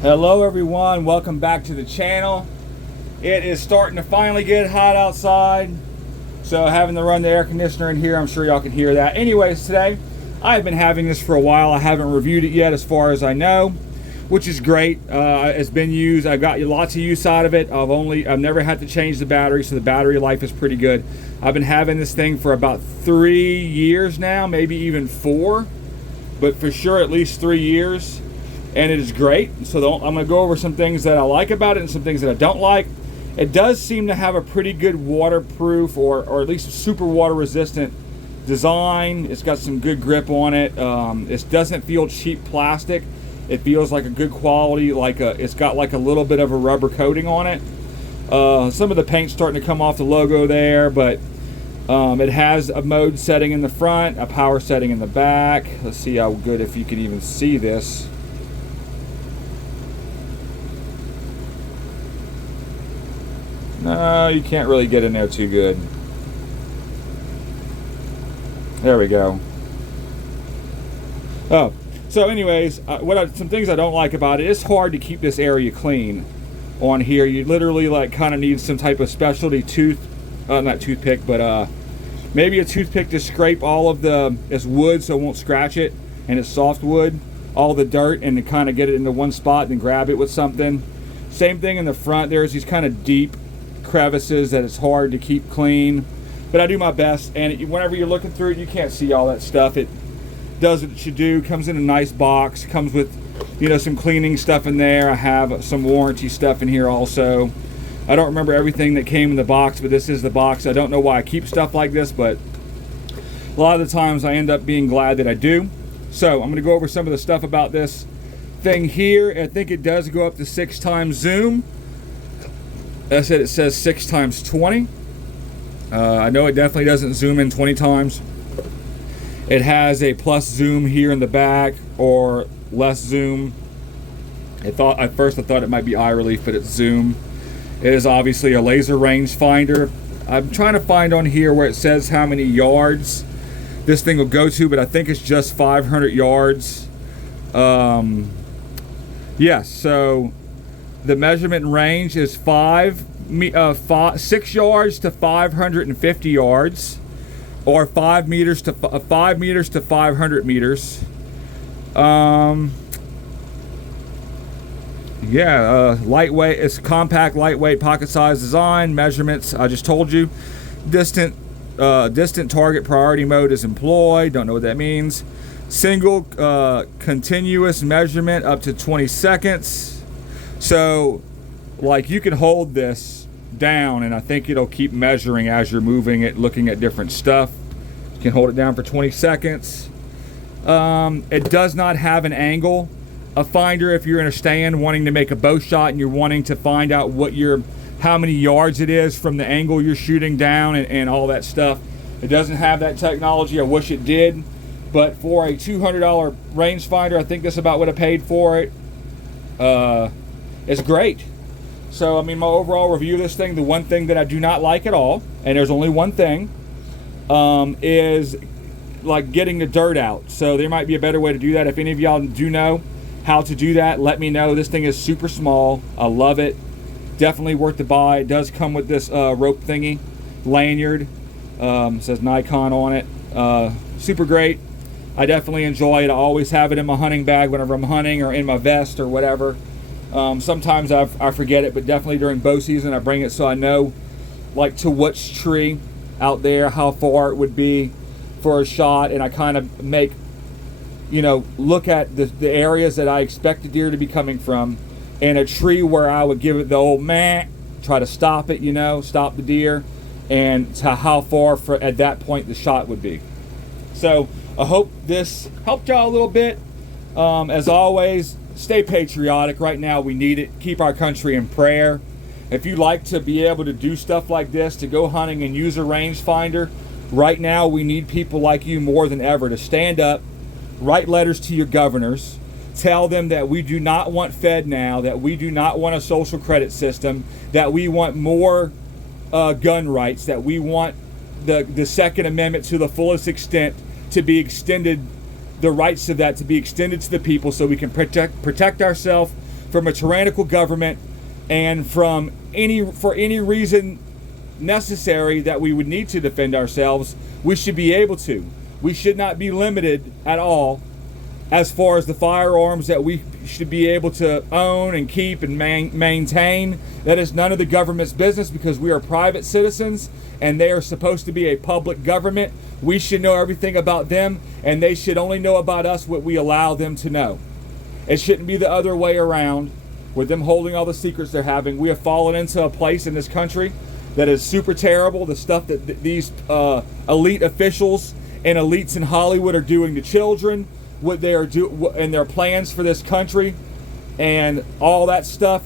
Hello everyone, welcome back to the channel. It is starting to finally get hot outside, so having to run the air conditioner in here, I'm sure y'all can hear that. Anyways, today I've been having this for a while. I haven't reviewed it yet as far as I know, which is great. It's been used. I've got lots of use out of it. I've never had to change the battery, so the battery life is pretty good. I've been having this thing for about 3 years now, maybe even 4, but for sure at least 3 years. And it is great. So I'm going to go over some things that I like about it and some things that I don't like. It does seem to have a pretty good waterproof or at least super water resistant design. It's got some good grip on it. It doesn't feel cheap plastic. It feels like a good quality, it's got like a little bit of a rubber coating on it. Some of the paint's starting to come off the logo there, but it has a mode setting in the front, a power setting in the back. Let's see how good, if you can even see this. No, you can't really get in there too good. There we go. Oh, so anyways, some things I don't like about it, it's hard to keep this area clean on here. You literally kind of need some type of specialty not toothpick, but maybe a toothpick to scrape all of it's wood so it won't scratch it, and it's soft wood, all the dirt, and to kind of get it into one spot and grab it with something. Same thing in the front. There's these kind of deep crevices that it's hard to keep clean, but I do my best, and whenever you're looking through it, you can't see all that stuff. It does what it should do. Comes in a nice box, comes with some cleaning stuff in there. I have some warranty stuff in here also. I don't remember everything that came in the box, but this is the box. I don't know why I keep stuff like this, but a lot of the times I end up being glad that I do. So I'm going to go over some of the stuff about this thing here. I think it does go up to 6 times zoom. I said it says 6 times 20. I know it definitely doesn't zoom in 20 times. It has a plus zoom here in the back, or less zoom. At first I thought it might be eye relief, but it's zoom. It is obviously a laser range finder. I'm trying to find on here where it says how many yards this thing will go to, but I think it's just 500 yards. Yes, so the measurement range is 6 yards to 550 yards, or 5 meters to 500 meters. Lightweight. It's compact, lightweight, pocket-sized design. Measurements, I just told you. Distant target priority mode is employed. Don't know what that means. Single continuous measurement up to 20 seconds. So, you can hold this down, and I think it'll keep measuring as you're moving it, looking at different stuff. You can hold it down for 20 seconds. It does not have an angle. A finder, if you're in a stand wanting to make a bow shot and you're wanting to find out how many yards it is from the angle you're shooting down and all that stuff, it doesn't have that technology. I wish it did, but for a $200 rangefinder, I think that's about what I paid for it. It's great. So, my overall review of this thing, the one thing that I do not like at all, and there's only one thing, is getting the dirt out. So there might be a better way to do that. If any of y'all do know how to do that, let me know. This thing is super small. I love it. Definitely worth the buy. It does come with this rope thingy, lanyard. It says Nikon on it. Super great. I definitely enjoy it. I always have it in my hunting bag whenever I'm hunting, or in my vest or whatever. Sometimes I forget it, but definitely during bow season I bring it so I know to which tree out there, how far it would be for a shot, and I kind of make look at the areas that I expect the deer to be coming from, and a tree where I would give it the old meh, try to stop it, stop the deer, and to how far at that point the shot would be. So I hope this helped y'all a little bit. As always, stay patriotic. Right now we need it. Keep our country in prayer. If you like to be able to do stuff like this, to go hunting and use a rangefinder, right now we need people like you more than ever to stand up, write letters to your governors, tell them that we do not want Fed now, that we do not want a social credit system, that we want more gun rights, that we want the Second Amendment to the fullest extent to be extended, the rights of that to be extended to the people, so we can protect ourselves, from a tyrannical government, and for any reason necessary that we would need to defend ourselves, we should be able to. We should not be limited at all as far as the firearms that we should be able to own and keep and maintain. That is none of the government's business, because we are private citizens and they are supposed to be a public government. We should know everything about them, and they should only know about us what we allow them to know. It shouldn't be the other way around, with them holding all the secrets they're having. We have fallen into a place in this country that is super terrible. The stuff that these elite officials and elites in Hollywood are doing to children, what they are doing, and their plans for this country, and all that stuff,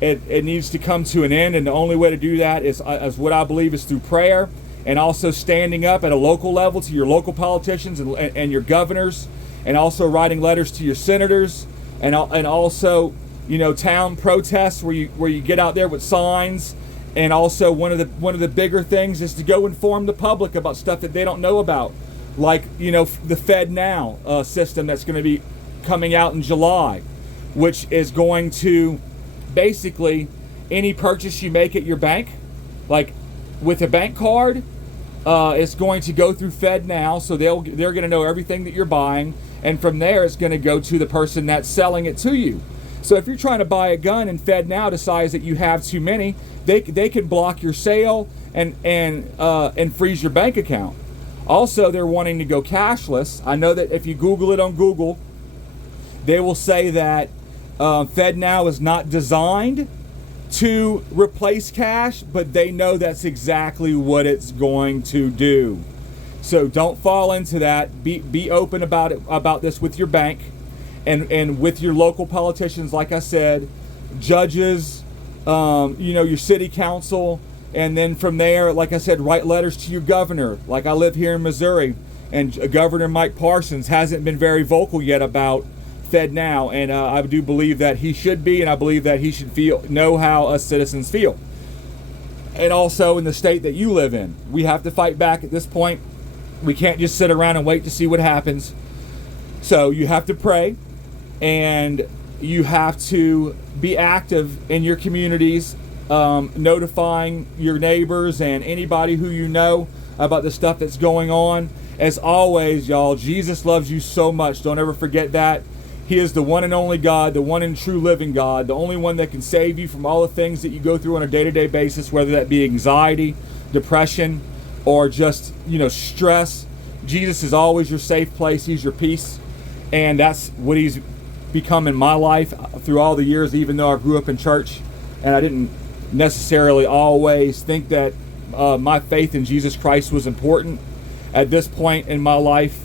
it needs to come to an end. And the only way to do that is what I believe is through prayer, and also standing up at a local level to your local politicians and your governors, and also writing letters to your senators, and also, you know, town protests where you get out there with signs. And also one of the bigger things is to go inform the public about stuff that they don't know about, like, you know, the FedNow system that's going to be coming out in July, which is going to basically, any purchase you make at your bank, like with a bank card, it's going to go through FedNow, so they're going to know everything that you're buying, and from there it's going to go to the person that's selling it to you. So if you're trying to buy a gun and FedNow decides that you have too many, they can block your sale and freeze your bank account. Also, they're wanting to go cashless. I know that if you Google it on Google, they will say that FedNow is not designed to replace cash, but they know that's exactly what it's going to do. So don't fall into that. Be open about this with your bank, and with your local politicians, like I said, judges, you know, your city council, and then from there, like I said, write letters to your governor. Like, I live here in Missouri, and Governor Mike Parsons hasn't been very vocal yet about FedNow, and I do believe that he should be, and I believe that he should know how us citizens feel. And also in the state that you live in, we have to fight back at this point. We can't just sit around and wait to see what happens. So you have to pray, and you have to be active in your communities, notifying your neighbors and anybody who you know about the stuff that's going on. As always, y'all, Jesus loves you so much. Don't ever forget that. He is the one and only God, the one and true living God, the only one that can save you from all the things that you go through on a day-to-day basis, whether that be anxiety, depression, or just, you know, stress. Jesus is always your safe place. He's your peace. And that's what he's become in my life through all the years, even though I grew up in church and I didn't necessarily always think that my faith in Jesus Christ was important. At this point in my life,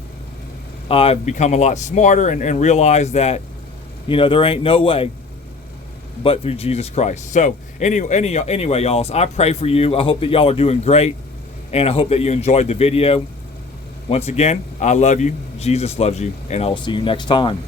I've become a lot smarter and realized that, you know, there ain't no way but through Jesus Christ. So anyway, y'all, so I pray for you. I hope that y'all are doing great, and I hope that you enjoyed the video. Once again, I love you, Jesus loves you, and I'll see you next time.